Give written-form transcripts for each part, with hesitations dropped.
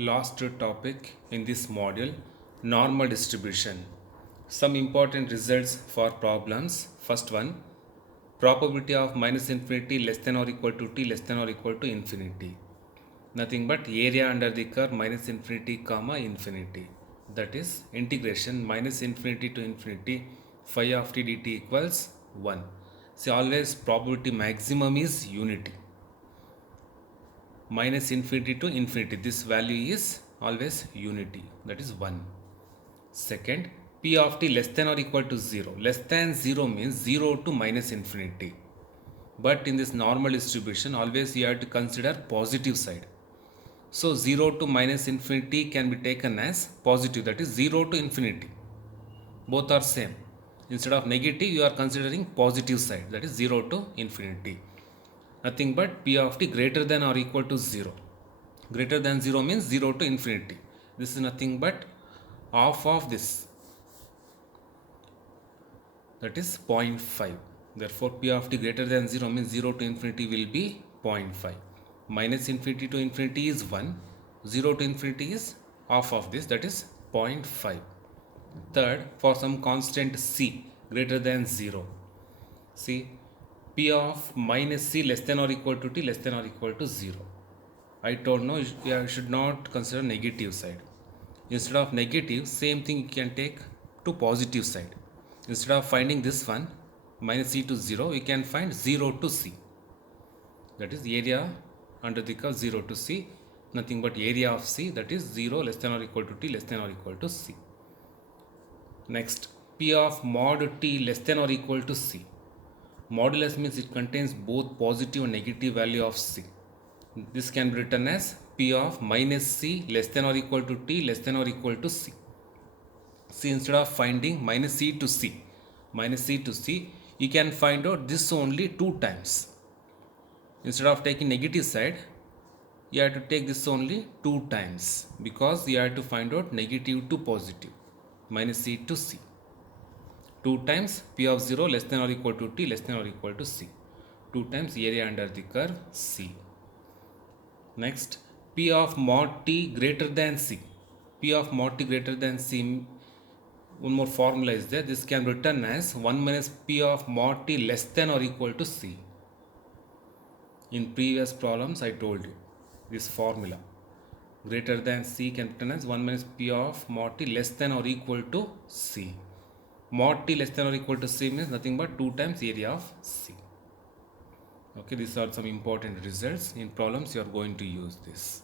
Last topic in this module, normal distribution. Some important results for problems. First one, probability of minus infinity less than or equal to t less than or equal to infinity. Nothing but area under the curve minus infinity comma infinity. That is integration minus infinity to infinity phi of t dt equals 1. See, always probability maximum is unity. Minus infinity to infinity, this value is always unity, that is 1. Second, p of t less than or equal to 0. Less than 0 means 0 to minus infinity, but in this normal distribution always you have to consider positive side. So 0 to minus infinity can be taken as positive, that is 0 to infinity, both are same. Instead of negative you are considering positive side, that is 0 to infinity. Nothing but p of t greater than or equal to 0. Greater than 0 means 0 to infinity. This is nothing but half of this, that is 0.5. Therefore p of t greater than 0 means 0 to infinity will be 0.5. Minus infinity to infinity is 1. 0 to infinity is half of this, that is 0.5. Third, for some constant c greater than 0. See, p of minus c less than or equal to t less than or equal to 0. I told no, you should not consider negative side. Instead of negative, same thing you can take to positive side. Instead of finding this one minus c to 0, we can find 0 to c. That is area under the curve 0 to c, nothing but area of c, that is 0 less than or equal to t less than or equal to c. Next, p of mod t less than or equal to c. Modulus means it contains both positive and negative value of c. This can be written as p of minus c less than or equal to t less than or equal to c. See, instead of finding minus c to c, you can find out this only 2 times. Instead of taking negative side, you have to take this only 2 times, because you have to find out negative to positive, minus c to c. 2 times p of 0 less than or equal to t less than or equal to c. 2 times area under the curve c. Next, p of mod t greater than c. P of mod t greater than c, one more formula is there. This can be written as 1 minus p of mod t less than or equal to c. In previous problems I told you this formula. Greater than c can be written as 1 minus p of mod t less than or equal to c. Mod t less than or equal to c means nothing but 2 times area of c. Okay, these are some important results. In problems you are going to use this.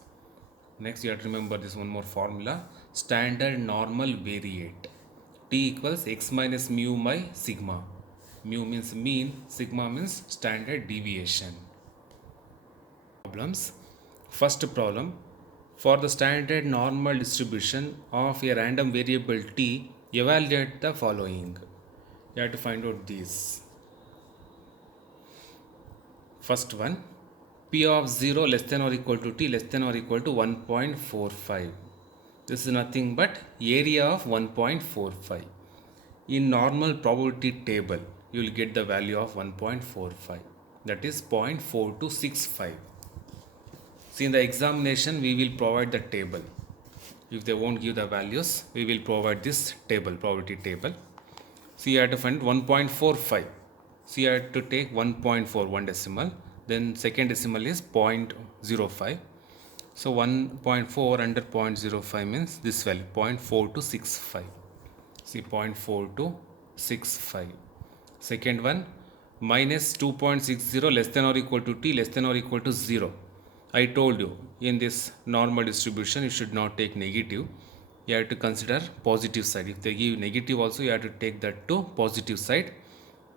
Next, you have to remember this one more formula. Standard normal variate. T equals x minus mu by sigma. Mu means mean, sigma means standard deviation. Problems. First problem. For the standard normal distribution of a random variable t, evaluate the following. You have to find out these. First one, p of 0 less than or equal to t less than or equal to 1.45. This is nothing but area of 1.45. In normal probability table, you will get the value of 1.45. That is 0.4265. See, in the examination, we will provide the table. If they won't give the values, we will provide this table, probability table. So you have to find 1.45. So you have to take 1.4, one decimal. Then second decimal is 0.05. So 1.4 under 0.05 means this value, 0.4265. See, 0.4265. Second one, minus 2.60 less than or equal to t less than or equal to 0. I told you, in this normal distribution, you should not take negative. You have to consider positive side. If they give negative also, you have to take that to positive side.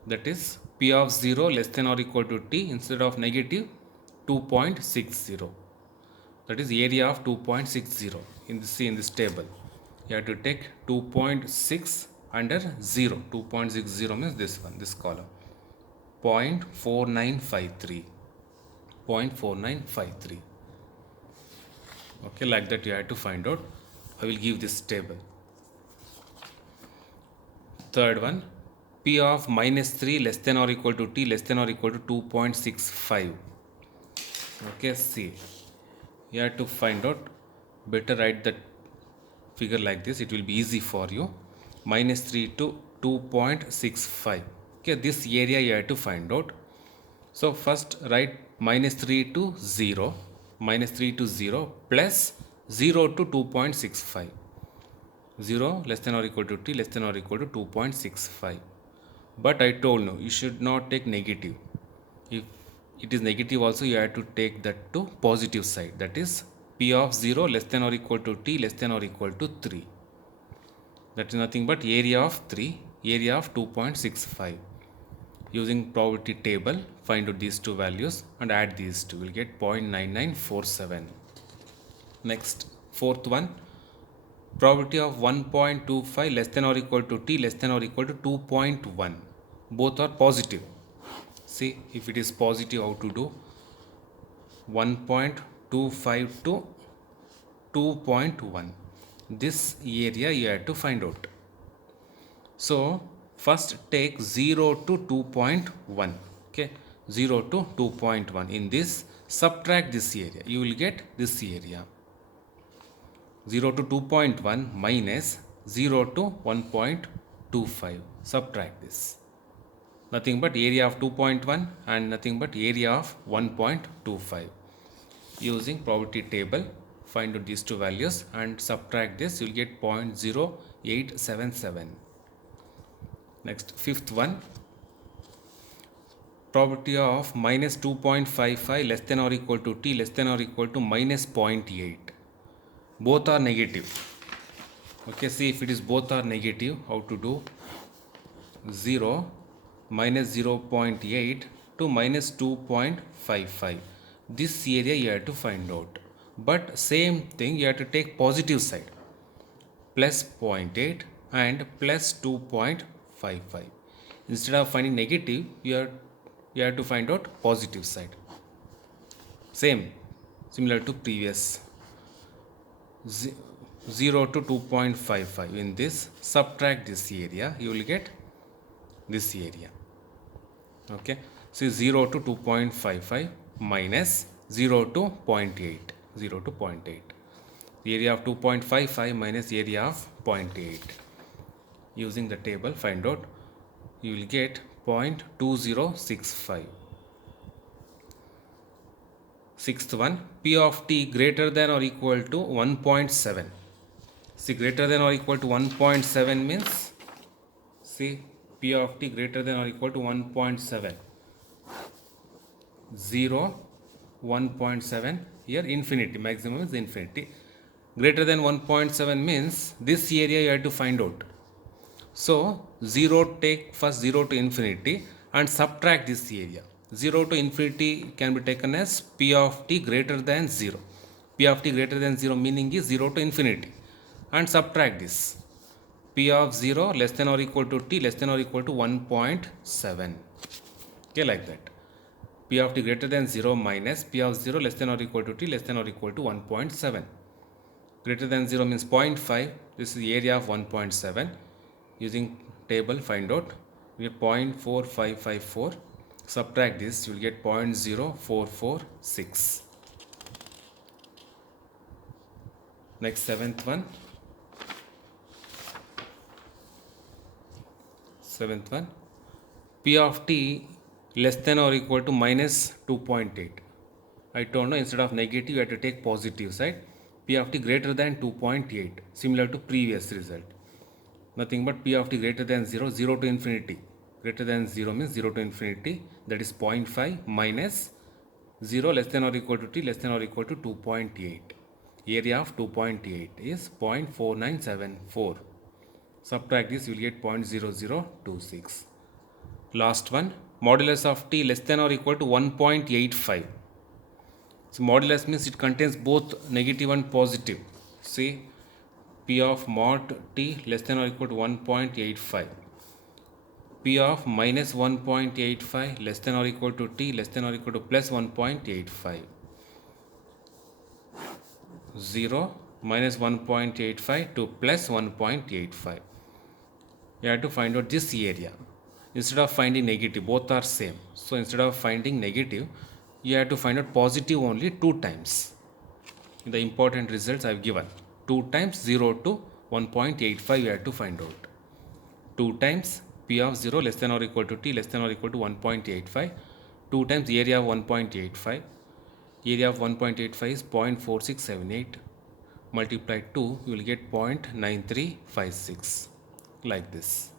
That is p of 0 less than or equal to t, instead of negative 2.60. That is area of 2.60. In this table, you have to take 2.6 under 0. 2.60 means this one, this column. 0.4953. 0.4953. Okay, like that you have to find out. I will give this table. Third one, p of minus 3 less than or equal to t less than or equal to 2.65. Okay, see, you have to find out better write that figure like this, it will be easy for you. Minus 3 to 2.65. Okay, this area you have to find out. So first write minus 3 to 0, minus 3 to 0 plus 0 to 2.65. 0 less than or equal to t less than or equal to 2.65. But I told you, you should not take negative. If it is negative also, you have to take that to positive side. That is p of 0 less than or equal to t less than or equal to 3. That is nothing but area of 3, area of 2.65. Using probability table, find out these two values and add these two. We'll get 0.9947. Next, fourth one, probability of 1.25 less than or equal to t less than or equal to 2.1. Both are positive. See, if it is positive, how to do? 1.25 to 2.1. This area you have to find out. So first take 0 to 2.1. Okay, 0 to 2.1. In this, subtract this area. You will get this area. 0 to 2.1 minus 0 to 1.25. Subtract this. Nothing but area of 2.1 and nothing but area of 1.25. Using probability table, find out these two values and subtract this. You will get 0.0877. Next, fifth one, probability of minus 2.55 less than or equal to t less than or equal to minus 0.8. Both are negative. Okay, see, if it is both are negative, how to do? 0 minus 0.8 to minus 2.55. This area you have to find out. But same thing, you have to take positive side. Plus 0.8 and plus 2.55. Instead of finding negative, you have to find out positive side. Same, similar to previous. 0 to 2.55. In this, subtract this area, you will get this area. Okay, so 0 to 2.55 minus 0 to 0.8. 0 to 0.8. The area of 2.55 minus area of 0.8. Using the table, find out. You will get 0.2065. Sixth one, p of t greater than or equal to 1.7. See, greater than or equal to 1.7 means, see, p of t greater than or equal to 1.7. 0, 1.7, here infinity, maximum is infinity. Greater than 1.7 means this area you have to find out. So 0, take first 0 to infinity and subtract this area. 0 to infinity can be taken as p of t greater than 0. P of t greater than 0 meaning is 0 to infinity. And subtract this. P of 0 less than or equal to t less than or equal to 1.7. Okay, like that. P of t greater than 0 minus P of 0 less than or equal to t less than or equal to 1.7. Greater than 0 means 0.5. This is the area of 1.7. Using table, find out. We get 0.4554. Subtract this, you will get 0.0446. Next, seventh one. Seventh one. P of t less than or equal to minus 2.8. I told you, instead of negative, you have to take positive side. P of t greater than 2.8. Similar to previous result. Nothing but p of t greater than 0, 0 to infinity. Greater than 0 means 0 to infinity, that is 0.5 minus 0 less than or equal to t less than or equal to 2.8. Area of 2.8 is 0.4974. Subtract this, you will get 0.0026. Last one, modulus of t less than or equal to 1.85. So modulus means it contains both negative and positive. See, p of mod t less than or equal to 1.85. P of minus 1.85 less than or equal to t less than or equal to plus 1.85. 0 minus 1.85 to plus 1.85. You have to find out this area. Instead of finding negative, both are same. So instead of finding negative, you have to find out positive only 2 times. the important results I've given. 2 times 0 to 1.85 you have to find out. 2 times P of 0 less than or equal to T less than or equal to 1.85. 2 times area of 1.85. Area of 1.85 is 0.4678. Multiply 2, you will get 0.9356, like this.